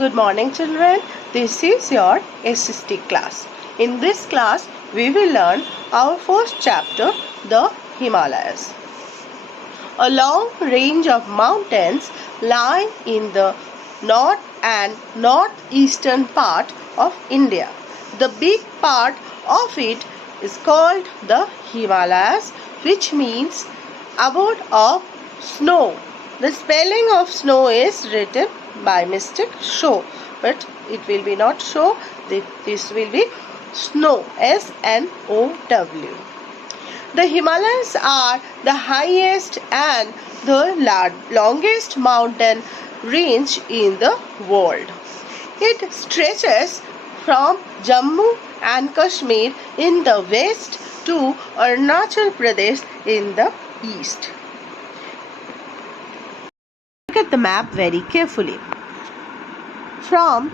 Good morning children, this is your SST class. In this class, we will learn our first chapter, the Himalayas. A long range of mountains lie in the north and northeastern part of India. The big part of it is called the Himalayas, which means abode of snow. The spelling of snow is written by mistake show, but it will be not show. This will be snow, S-N-O-W. The Himalayas are the highest and the longest mountain range in the world. It stretches from Jammu and Kashmir in the west to Arunachal Pradesh in the east. Look at the map very carefully. From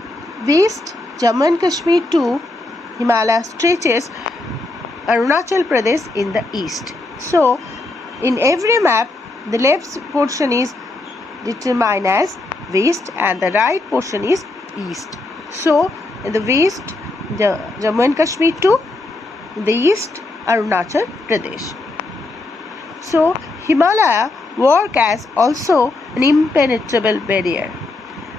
west Jammu and Kashmir to Himalaya stretches Arunachal Pradesh in the east. So, in every map, the left portion is determined as west and the right portion is east. So, in the west, Jammu and Kashmir to the east, Arunachal Pradesh. So, Himalaya work as also an impenetrable barrier.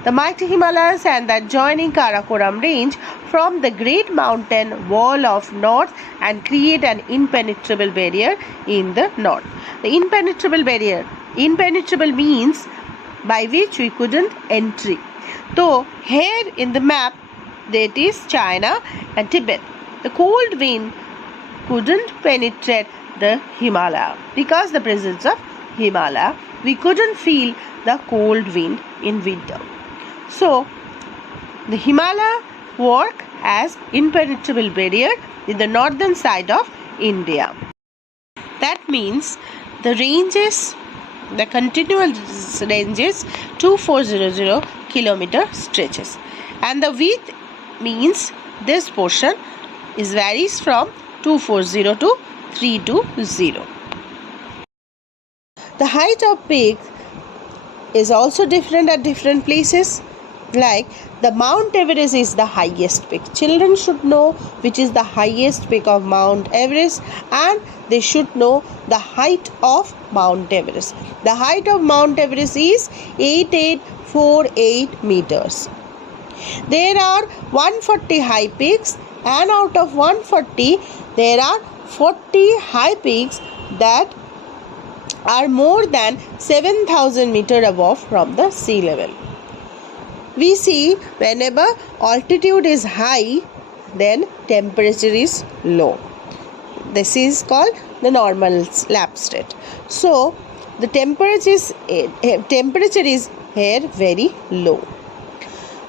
The mighty Himalayas and the adjoining Karakoram range form the great mountain wall of north and create an impenetrable barrier in the north. The impenetrable barrier, impenetrable means by which we couldn't enter. So here in the map that is China and Tibet. The cold wind couldn't penetrate the Himalaya because the presence of Himalaya we couldn't feel the cold wind in winter. So, the Himalaya work as impenetrable barrier in the northern side of India. That means the ranges, the continuous ranges 2400 kilometer stretches, and the width means this portion is varies from 240 to 320. The height of peaks is also different at different places. Like the Mount Everest is the highest peak. Children should know which is the highest peak of Mount Everest, and they should know the height of Mount Everest. The height of Mount Everest is 8848 meters. There are 140 high peaks, and out of 140 there are 40 high peaks that are more than 7,000 meters above from the sea level. We see whenever altitude is high, then temperature is low. This is called the normal lap state. So, the temperature is here very low.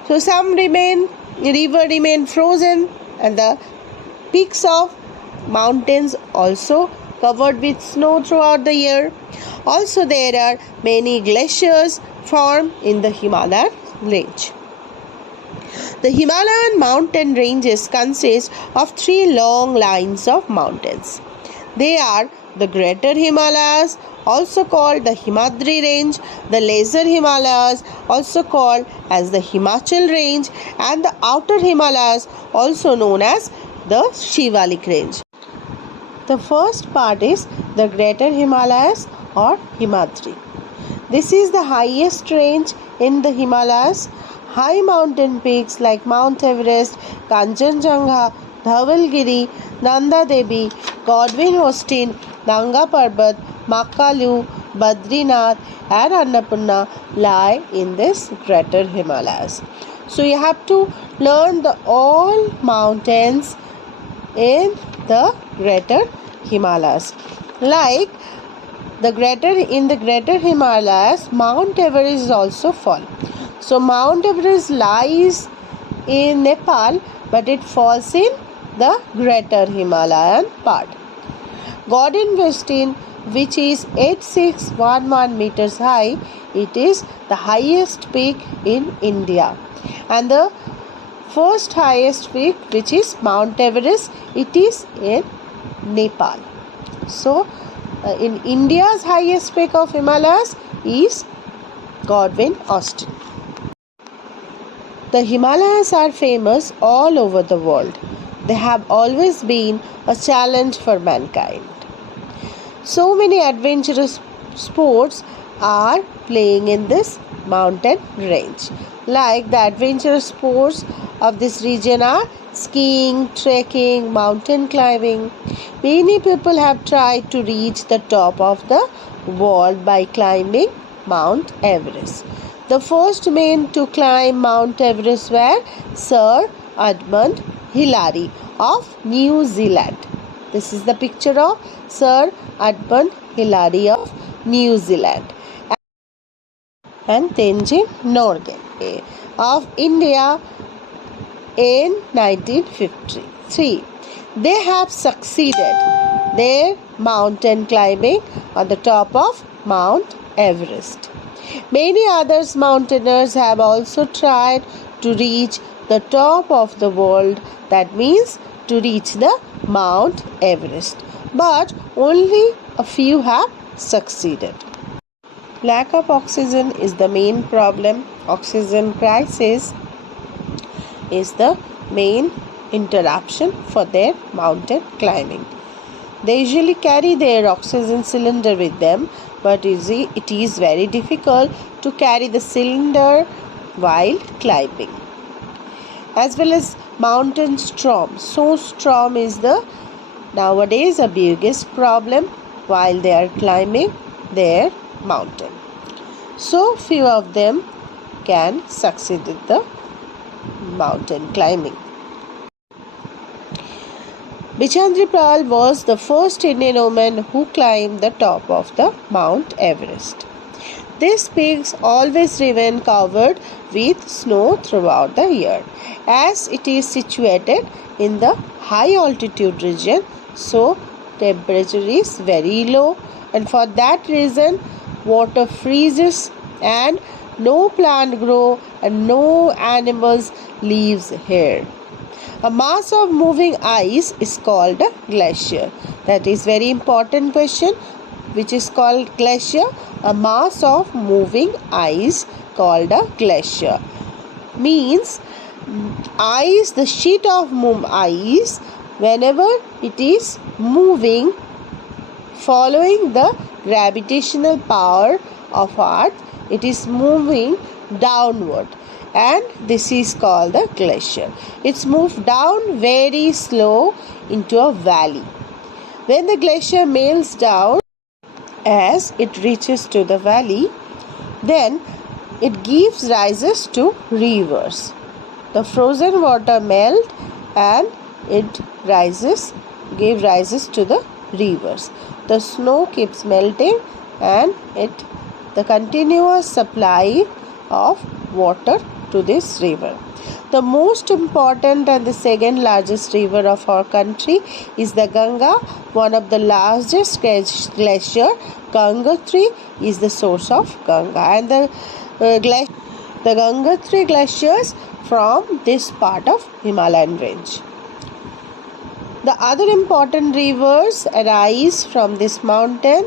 So, some river remain frozen, and the peaks of mountains also covered with snow throughout the year. Also, there are many glaciers formed in the Himalayan range. The Himalayan mountain ranges consist of three long lines of mountains. They are the Greater Himalayas, also called the Himadri range, the Lesser Himalayas, also called as the Himachal range, and the Outer Himalayas, also known as the Shivalik range. The first part is the Greater Himalayas or Himadri. This is the highest range in the Himalayas. High mountain peaks like Mount Everest, Kanchenjunga, Dhavalgiri, Nanda Devi, Godwin Austen, Nanga Parbat, Makalu, Badrinath and Annapurna lie in this Greater Himalayas. So you have to learn the all mountains in the Greater Himalayas. Like the Greater Himalayas, Mount Everest is also fall. So Mount Everest lies in Nepal, but it falls in the Greater Himalayan part. Godwin Austen, which is 8611 meters high, it is the highest peak in India. And the first highest peak, which is Mount Everest, it is in Nepal. So, in India's highest peak of Himalayas is Godwin Austen. The Himalayas are famous all over the world. They have always been a challenge for mankind. So many adventurous sports are playing in this mountain range. Like the adventurous sports of this region are skiing, trekking, mountain climbing. Many people have tried to reach the top of the world by climbing Mount Everest. The first men to climb Mount Everest were Sir Edmund Hillary of New Zealand. This is the picture of Sir Edmund Hillary of New Zealand and Tenzin Norgay of India in 1953. They have succeeded their mountain climbing on the top of Mount Everest. Many other mountaineers have also tried to reach the top of the world, that means to reach the Mount Everest, but only a few have succeeded. Lack of oxygen is the main problem. Oxygen crisis is the main interruption for their mountain climbing. They usually carry their oxygen cylinder with them, but it is very difficult to carry the cylinder while climbing. As well as mountain storm. So storm is the nowadays a biggest problem while they are climbing their mountain. So few of them can succeed in the mountain climbing. Bichandri Pal was the first Indian woman who climbed the top of the Mount Everest. This peak always remains covered with snow throughout the year. As it is situated in the high altitude region, so temperature is very low, and for that reason water freezes and no plant grow and no animals lives here. A mass of moving ice is called a glacier. That is very important question. Which is called glacier? A mass of moving ice called a glacier. Means ice, the sheet of ice, whenever it is moving following the gravitational power of earth, it is moving downward, and this is called the glacier. It's moved down very slow into a valley. When the glacier melts down, as it reaches to the valley, then it gives rises to rivers. The frozen water melt and it give rises to the rivers. The snow keeps melting and the continuous supply of water to this river. The most important and the second largest river of our country is the Ganga, one of the largest glacier. Gangotri is the source of Ganga, and the Gangotri glaciers from this part of Himalayan range. The other important rivers arise from this mountain,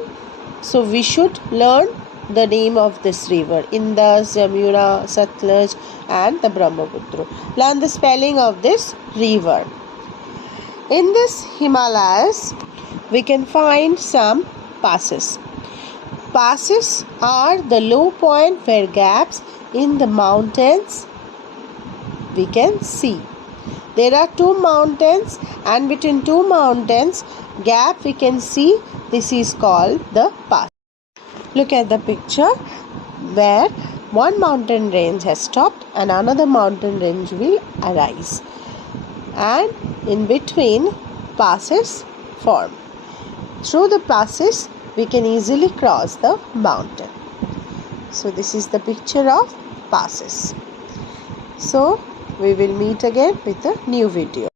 so we should learn the name of this river: Indus, Yamuna, Satluj and the Brahmaputra. Learn the spelling of this river. In this Himalayas, we can find some passes. Passes are the low point where gaps in the mountains we can see. There are two mountains, and between two mountains gap we can see. This is called the pass. Look at the picture where one mountain range has stopped and another mountain range will arise, and in between passes form. Through the passes we can easily cross the mountain. So this is the picture of passes. So we will meet again with a new video.